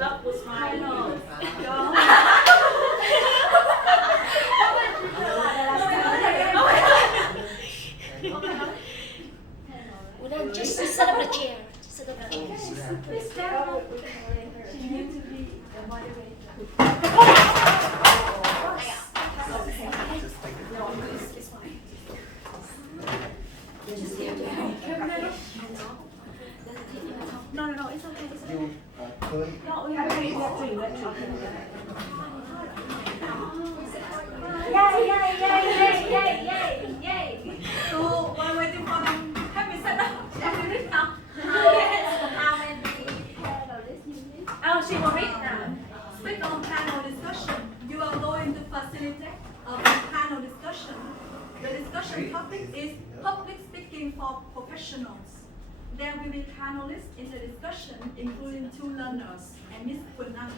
Love was mine. Well, just set up a chair. Just set up a chair. She needs to be the moderator. It's fine. No, it's okay. It's okay. No, we have to read that thing. Yay! So while waiting for them, have you set up? Have you read now? Oh, she will read now. Speak on panel discussion. You are going to facilitate a panel discussion. The discussion topic is public speaking for professionals. There will be panelists in the discussion, including 2 learners and Miss Quỳnh Anh.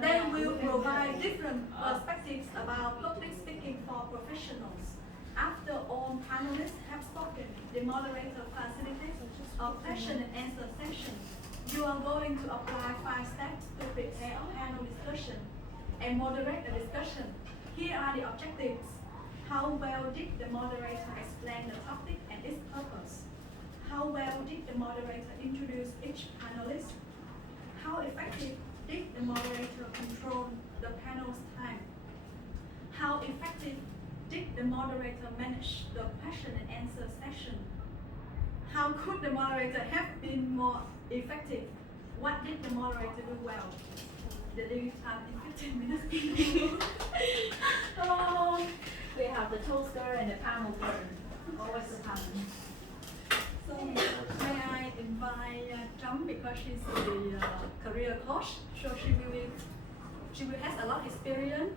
They will provide different perspectives about public speaking for professionals. After all panelists have spoken, the moderator facilitates a question and answer session. You are going to apply 5 steps to prepare a panel discussion and moderate the discussion. Here are the objectives. How well did the moderator explain the topic and its purpose? How well did the moderator introduce each panelist? How effective did the moderator control the panel's time? How effective did the moderator manage the question and answer session? How could the moderator have been more effective? What did the moderator do well? The delivery time in 15 minutes. Oh, we have the toaster and the panel burn. Always the panel. So may I invite Trump because she's the career coach, so she will has a lot of experience.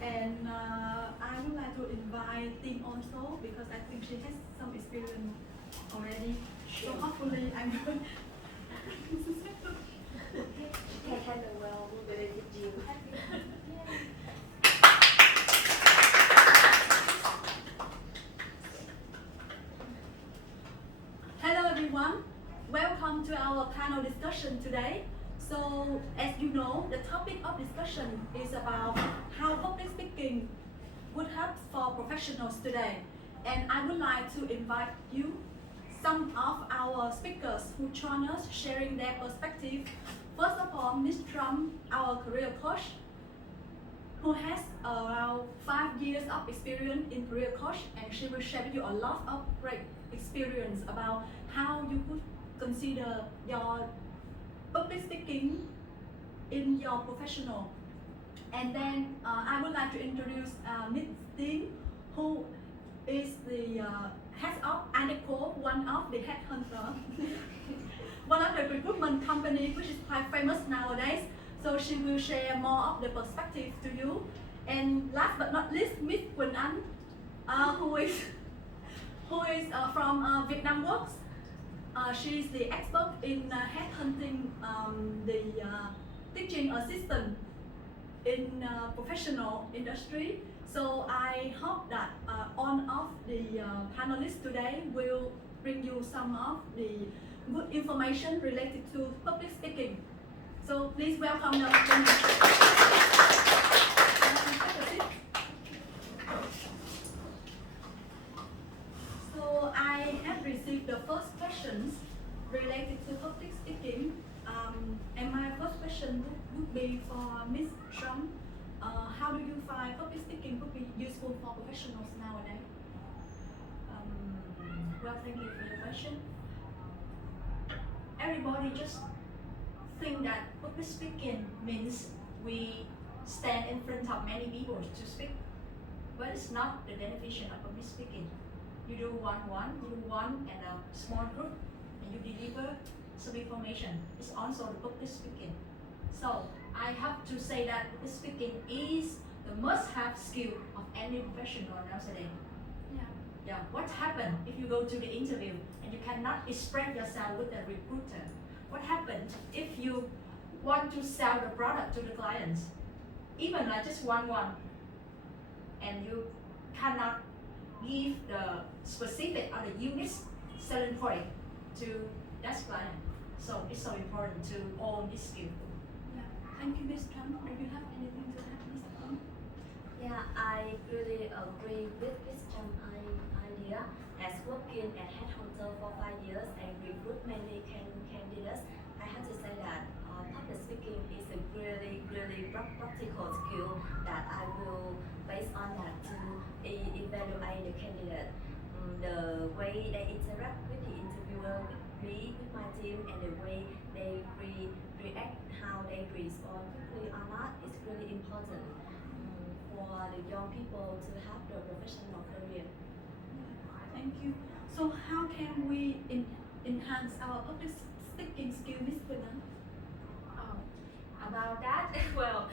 And I would like to invite Tim also because I think she has some experience already. So hopefully I'm good. Can handle well related to you. Hello everyone, welcome to our panel discussion today. So as you know, the topic of discussion is about how public speaking would help for professionals today. And I would like to invite you, some of our speakers who join us sharing their perspective. First of all, Ms. Trump, our career coach, who has around 5 years of experience in career coach, and she will share with you a lot of great experience about how you could consider your public speaking in your professional. And then I would like to introduce Ms. Dean, who is the head of ADECO, one of the headhunter, one of the recruitment company which is quite famous nowadays. So she will share more of the perspective to you. And last but not least, Miss Quỳnh Anh, who is from Vietnam Works. She is the expert in headhunting, the teaching assistant in professional industry. So I hope that all of the panelists today will bring you some of the good information related to public speaking. So please welcome them. So I have received the first questions related to public speaking. And my first question would be for Ms. Trump. How do you find public speaking would be useful for professionals nowadays? Well, thank you for your question. Everybody just think that public speaking means we stand in front of many people to speak, but it's not the definition of public speaking. You do one-on-one, you do one and a small group, and you deliver some information. It's also the public speaking. So I have to say that public speaking is the must-have skill of any professional nowadays. Yeah. What happens if you go to the interview and you cannot express yourself with the recruiter? What happens if you want to sell the product to the clients, even like just one, and you cannot give the specific or the unique selling point to that client. So it's so important to own this skill. Yeah. Thank you, Ms. Trump. Do you have anything to add, Ms. Trump? Yeah, I really agree with this idea. As working at Headhunter for 5 years and recruit many candidates, I have to say that public speaking is a really practical skill that I will base on that to evaluate the candidate. The way they interact with the interviewer, with me, with my team, and the way they react, how they respond quickly or not, is really important for the young people to have the professional career. Thank you. So how can we enhance our public speaking skill, Ms. Quinlan? About that, well,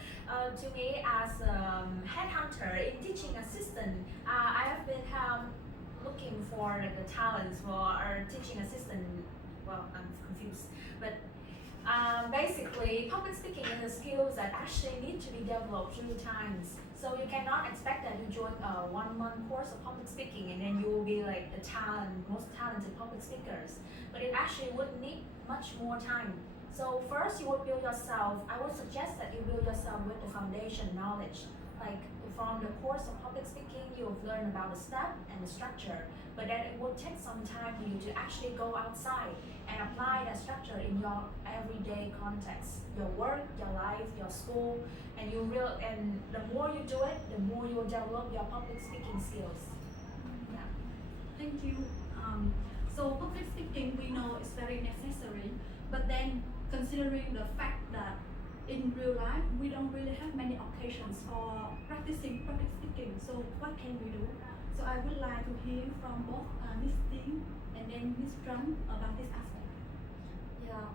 to me as a headhunter in teaching assistant, I have been looking for the talents for our teaching assistant. Well, I'm confused, but basically, public speaking is a skill that actually need to be developed through times. So you cannot expect that you join a 1 month course of public speaking and then you will be like the most talented public speakers. But it actually would need much more time. So first you would build yourself. I would suggest that you build yourself with the foundation knowledge. Like from the course of public speaking, you'll learn about the step and the structure. But then it will take some time for you to actually go outside and apply that structure in your everyday context, your work, your life, your school, and the more you do it, the more you will develop your public speaking skills. Yeah. Thank you. So public speaking we know is very necessary, but then considering the fact that in real life we don't really have many occasions for practicing public speaking, so what can we do? So I would like to hear from both Ms. Ting and then Ms. Trump about this aspect. Yeah,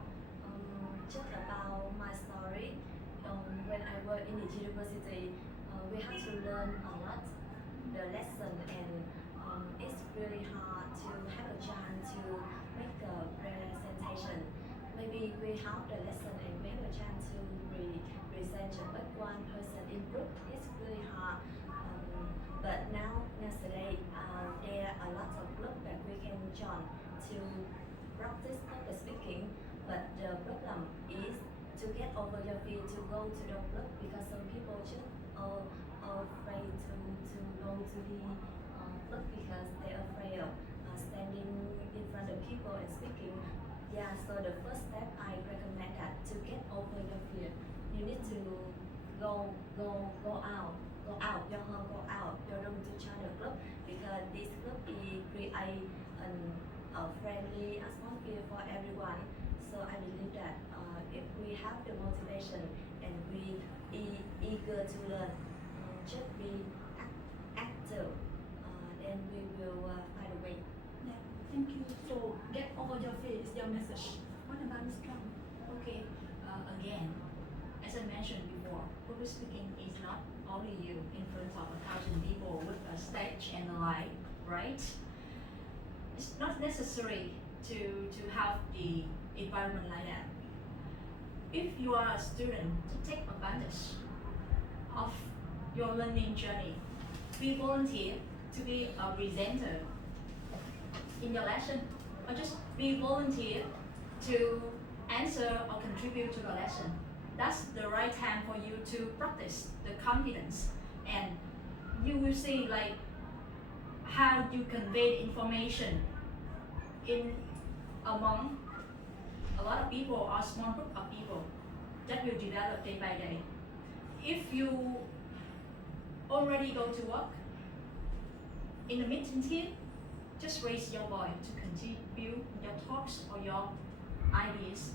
just about my story. When I work in the university, we have to learn a lot, the lesson, and it's really hard to have a chance to make a presentation. Maybe we have the lesson and we have a chance to present but one person in group. It's really hard. But nowadays, there are a lot of groups that we can join to practice public speaking. But the problem is to get over your fear to go to the group, because some people just are afraid to go to the group because they're afraid of standing in front of people and speaking. Yeah, so the first step I recommend that to get over your fear, you need to go out your home, go out your room to join the club, because this club create a friendly atmosphere for everyone. So I believe that if we have the motivation and we eager to learn, just be active, then we will find a way. Yeah, thank you. So get over your fear is your message. What about Ms. Trump? Okay, again, as I mentioned before, public speaking is not only you in front of 1,000 people with a stage and a light, right? It's not necessary to have the environment like that. If you are a student, to take advantage of your learning journey, be volunteer to be a presenter in your lesson, or just be volunteer to answer or contribute to the lesson. That's the right time for you to practice the confidence, and you will see like how you convey information in among a lot of people or small group of people. That will develop day by day. If you already go to work in the meeting team, just raise your voice to contribute your talks or your ideas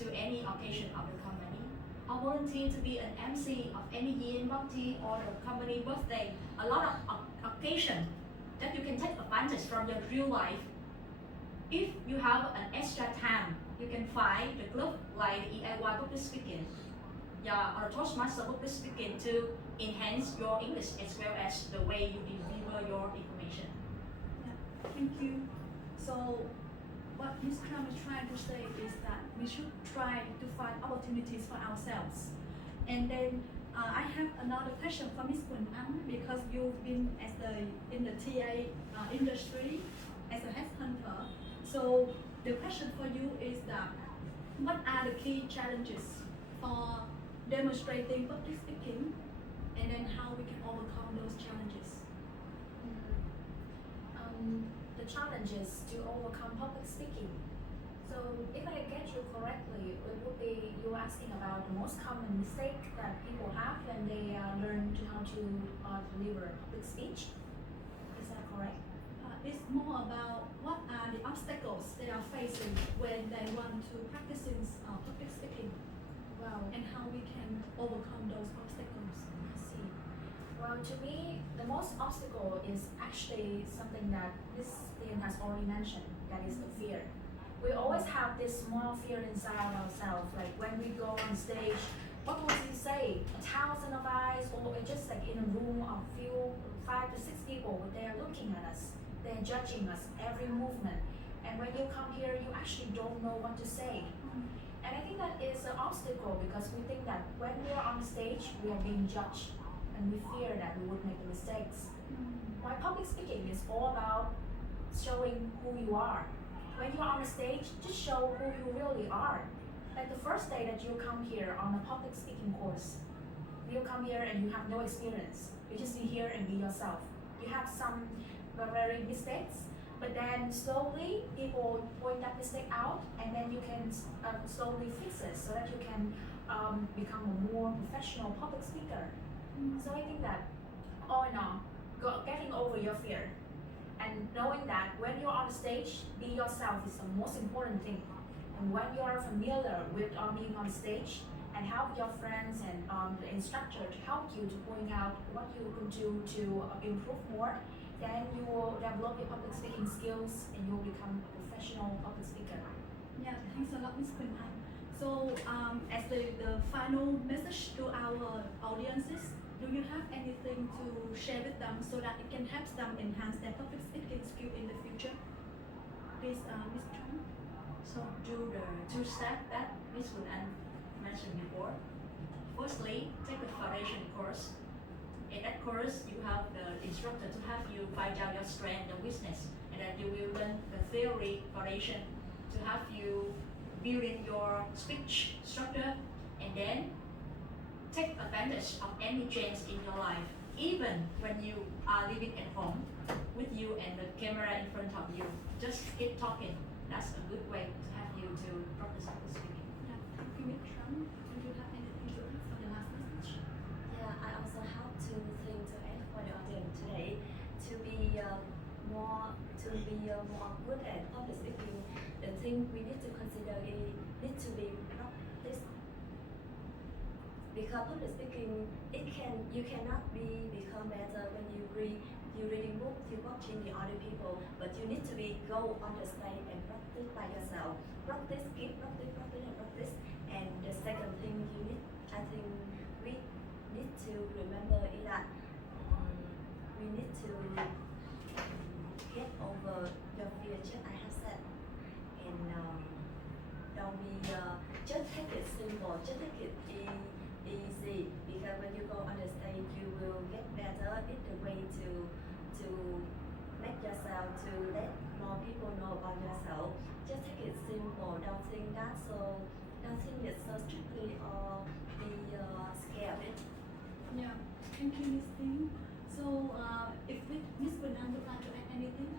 to any occasion of the company, or volunteer to be an MC of any year party or the company birthday. A lot of occasion that you can take advantage from your real life. If you have an extra time, you can find the group like the EIY public speaking, yeah, or Toastmaster public speaking to enhance your English as well as the way you deliver your information. Yeah, thank you. So what Ms. Trump is trying to say is that we should try to find opportunities for ourselves. And then I have another question for Ms. Quỳnh Anh, because you've been in the TA industry as a headhunter. So the question for you is that what are the key challenges for demonstrating public speaking, and then how we can overcome those challenges? The challenges to overcome public speaking. So if I get you correctly, it would be you asking about the most common mistake that people have when they learn how to deliver public speech. Is that correct? It's more about what are the obstacles they are facing when they want to practicing public speaking, Well, and how we can overcome those obstacles. I see. Well, to me, the most obstacle is actually something that Ms. Lian has already mentioned. That is the fear. We always have this small fear inside of ourselves. Like when we go on stage, what will we say? 1,000 of eyes, or just like in a room of few 5 to 6 people, they are looking at us. They're judging us every movement. And when you come here, you actually don't know what to say. And I think that is an obstacle because we think that when we are on stage, we are being judged, and we fear that we would make mistakes. Why public speaking is all about showing who you are. When you are on the stage, just show who you really are. Like the first day that you come here on a public speaking course, you come here and you have no experience. You just be here and be yourself. You have some very mistakes, but then slowly people point that mistake out, and then you can slowly fix it so that you can become a more professional public speaker. So I think that all in all, getting over your fear and knowing that when you're on the stage, be yourself is the most important thing. And when you are familiar with being on stage, and help your friends and the instructor to help you to point out what you can do to improve more, then you will develop your public speaking skills and you will become a professional public speaker. Yeah, thanks a lot, Ms. Quỳnh Anh. So, as the final message to our audiences, do you have anything to share with them so that it can help them enhance their public speaking skill in the future? Please, Ms. Tran. So do the two steps that Ms. Quỳnh Anh mentioned before. Firstly, take the foundation course. In that course, you have the instructor to help you find out your strength and weakness, and then you will learn the theory foundation to help you building your speech structure, and then take advantage of any change in your life, even when you are living at home with you and the camera in front of you. Just keep talking. That's a good way to have you to practice public speaking. Yeah, thank you, Ms. Tran. Do you have anything to add for the last message? Yeah, I also have two things to add for the audience today. To be more good at public speaking, the thing we need to consider is need to be practice. Because public speaking, you cannot become better when you reading books, you watching the other people, but you need to go on the stage and practice by yourself. Practice, keep practice. And the second thing I think we need to remember is that we need to get over your fear, just I have said, and don't be just take it simple, just take it easy, because when you go on the stage, you will get better. It's the way to make yourself, to let more people know about yourself. Just take it simple. Don't think it's so strictly or be scared of it. Yeah, thank you, Ms. Ting. So, if Ms. Quỳnh Anh would like to add anything?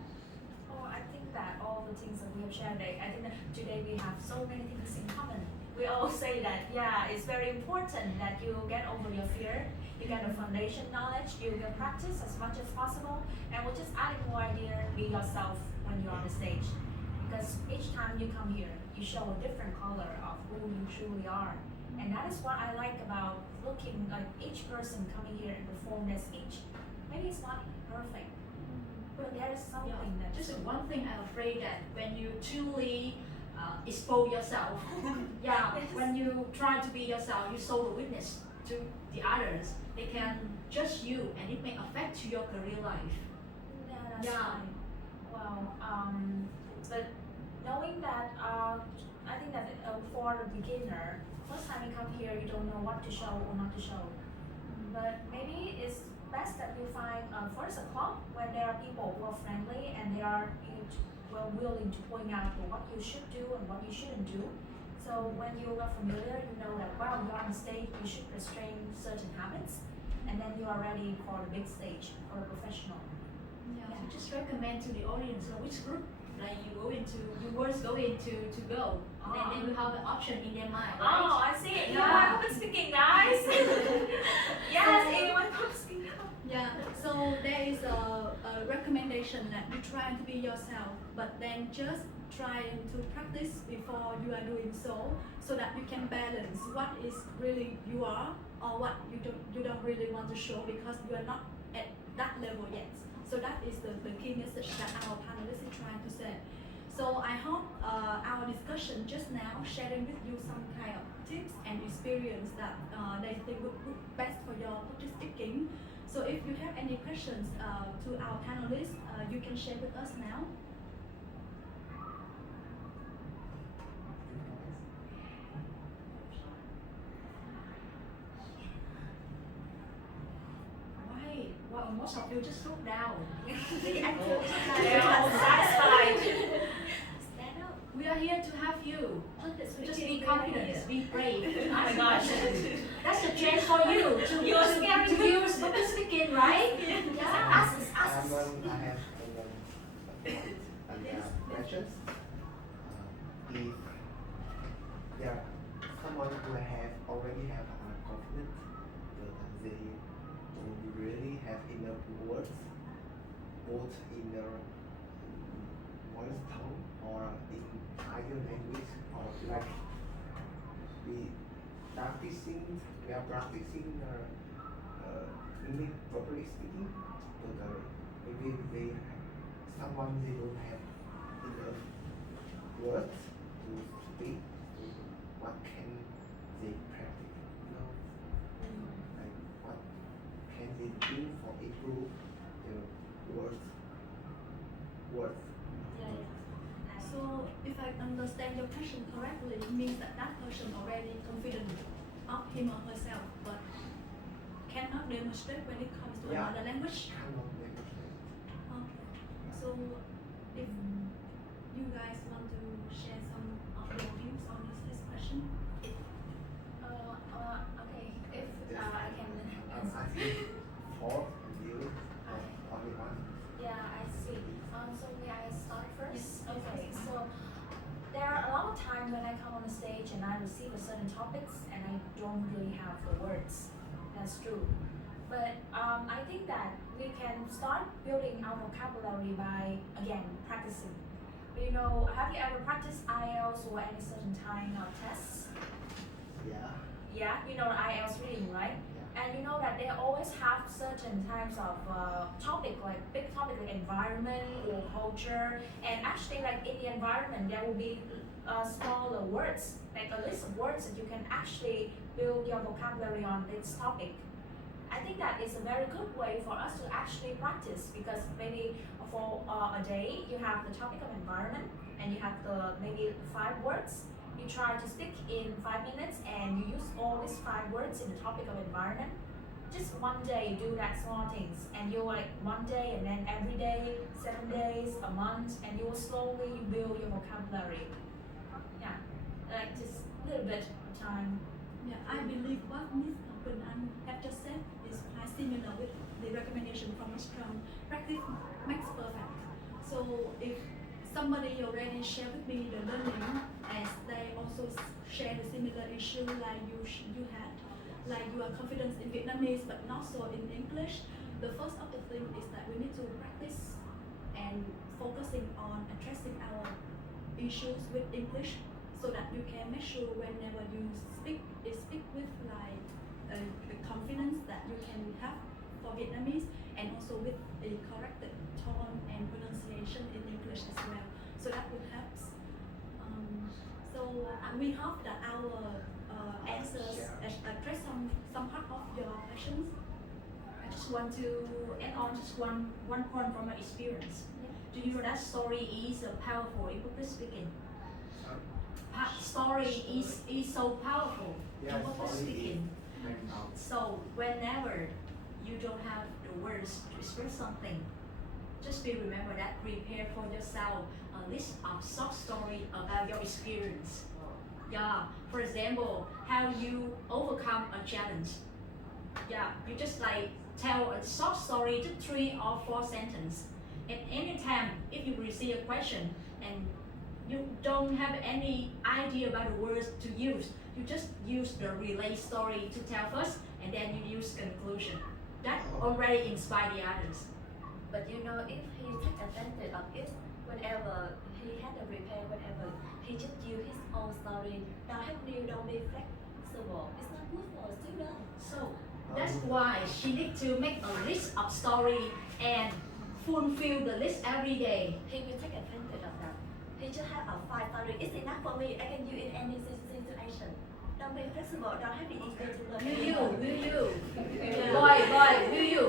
Oh, I think that all the things that we have shared today, I think that today we have so many things in common. We all say that, yeah, it's very important that you get over your fear, you get the foundation knowledge, you can practice as much as possible, and we're just adding more idea, be yourself when you're on the stage. Because each time you come here, you show a different color of who you truly are. And that is what I like about looking like each person coming here and perform their speech. Maybe it's not perfect, but there is something that Just one thing I'm afraid that when you truly expose yourself, yeah, Yes. when you try to be yourself, you show the witness to the others. They can judge you, and it may affect your career life. Yeah, that's Yeah. right. Well, but knowing that, I think that for the beginner, first time you come here, you don't know what to show or not to show. But maybe it's best that you find first a club where there are people who are friendly and they are well willing to point out what you should do and what you shouldn't do. So when you are familiar, you know that while you're on stage, you should restrain certain habits, and then you are ready for the big stage for a professional. Yeah. So just recommend to the audience which group like you was going to go, and then you have an option in their mind, right? Oh, I see. Yeah. EIY public speaking, guys. Yes, EIY public speaking. Yeah, so there is a recommendation that you try to be yourself, but then just try to practice before you are doing so that you can balance what is really you are or what you don't really want to show because you are not at that level yet. So that is the key message that our panelists is trying to say. So I hope our discussion just now sharing with you some kind of tips and experience that they think would be best for your public speaking. So if you have any questions to our panelists, you can share with us now. Why? Well, most of you just look down. They're all satisfied. Stand up. We are here to have you. Just be Great confident, idea. be brave. Oh my gosh. That's a chance for you to You're scaring to me. use public speaking, right? Yeah. Ask us, ask us. I have questions. If there someone who already have confidence, but they don't really have enough words, both in their voice tone or in higher language, or like we are practicing English properly speaking, but maybe someone they don't have enough words to speak. So what can they practice? Like what can they do for improve their words? Yeah. So if I understand your question correctly, it means that that person already confident of him or herself, but cannot demonstrate when it comes to Yeah. another language. Cannot demonstrate. Okay. So if you guys want to share some of your views on this question. Okay. If I can I'm answer. asking for you only one. Yeah, I see. So may I start first? Yes, Okay. yes. So there are a lot of times when I come on the stage and I receive a certain topics and I don't really have the words. That's true. But I think that we can start building our vocabulary by again practicing. You know, have you ever practiced IELTS or any certain kind of tests? Yeah. Yeah, you know IELTS reading, right? Yeah. And you know that they always have certain types of topic, like big topic like environment or culture. And actually, like in the environment, there will be smaller words, like a list of words that you can actually build your vocabulary on this topic. I think that is a very good way for us to actually practice because maybe for a day you have the topic of environment and you have the maybe 5 words. You try to stick in 5 minutes and you use all these 5 words in the topic of environment. Just one day you do that small things and you like one day and then every day, 7 days, a month, and you will slowly build your vocabulary. Yeah, like just a little bit of time. Yeah, I believe what Ms. Kun An have just said is quite similar with the recommendation from Ms. Trump. Practice makes perfect. So if somebody already shared with me the learning as they also share the similar issue like you had, like you are confident in Vietnamese but not so in English, the first of the thing is that we need to practice and focusing on addressing our issues with English so that you can make sure whenever you speak with like the confidence that you can have for Vietnamese and also with a corrected tone and pronunciation in English as well. So that would help. We hope that our answers address some part of your questions. I just want to add on just one point from my experience. Do you know that story is powerful in public speaking? Story is so powerful Yeah, in public story speaking. Very powerful. So whenever you don't have the words to express something, just be remember that prepare for yourself a list of short story about your experience. Yeah, for example, how you overcome a challenge. Yeah, you just like tell a short story, just 3 or 4 sentences. At any time, if you receive a question and you don't have any idea about the words to use, you just use the relay story to tell first, and then you use conclusion. That already inspire the others. But you know, if he take advantage of it, whenever he had a repair, whatever, he just use his own story. Now help you don't be flexible. It's not good for a student. So that's why she needs to make a list of story and fulfill the list every day. He will take advantage of that. He just have a 5 story. It's enough for me. I can use it in any situation. Don't be flexible. Don't have it easy to learn. Will you? Boy, will you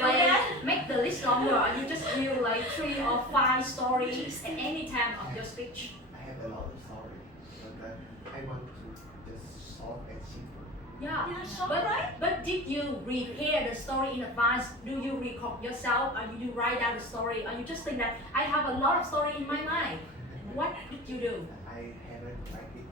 like make the list longer, or you just use like 3 or 5 stories at any time of your speech? I have a lot of stories, but I want to just short and simple. Yeah, Yeah, short, but, right? but did you prepare the story in advance? Do you record yourself, or you write down the story, or you just think that I have a lot of story in my mind? What did you do? I haven't liked it.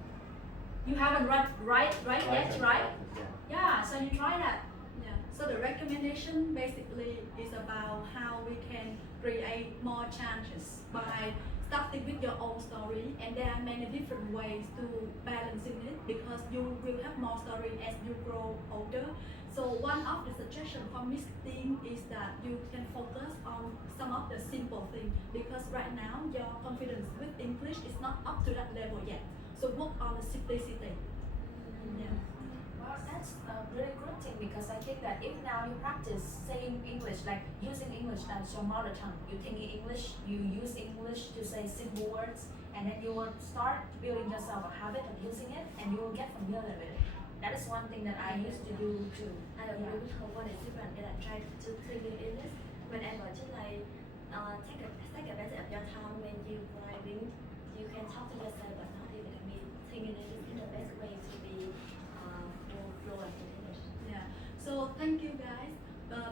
You haven't right yet, right? Yeah. Yeah, so you try that. Yeah. So the recommendation basically is about how we can create more challenges by starting with your own story, and there are many different ways to balancing it because you will have more story as you grow older. So one of the suggestions from Miss Ting is that you can focus on some of the simple things because right now your confidence with English is not up to that level yet. So work on the simplicity. Yeah. Well, that's a really good thing because I think that if now you practice saying English, like using English as your mother tongue, you think in English, you use English to say simple words, and then you will start building yourself a habit of using it, and you will get familiar with it. That is one thing that I used to do too. I agree with her. One is different. And I try to think in English whenever just like take advantage of your time when you driving. You can talk to yourself, but not even me. Think in English is the best way to be more fluent in English. Yeah. So thank you guys.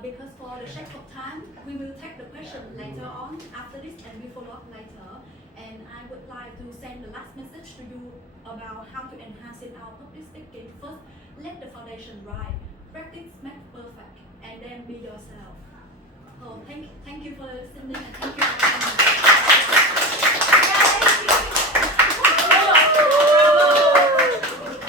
Because for the sake of time, we will take the question later on after this, and we follow up later. And I would like to send the last message to you about how to enhance in our public speaking. First, let the foundation right. Practice makes perfect, and then be yourself. So thank you for listening, and thank you for coming.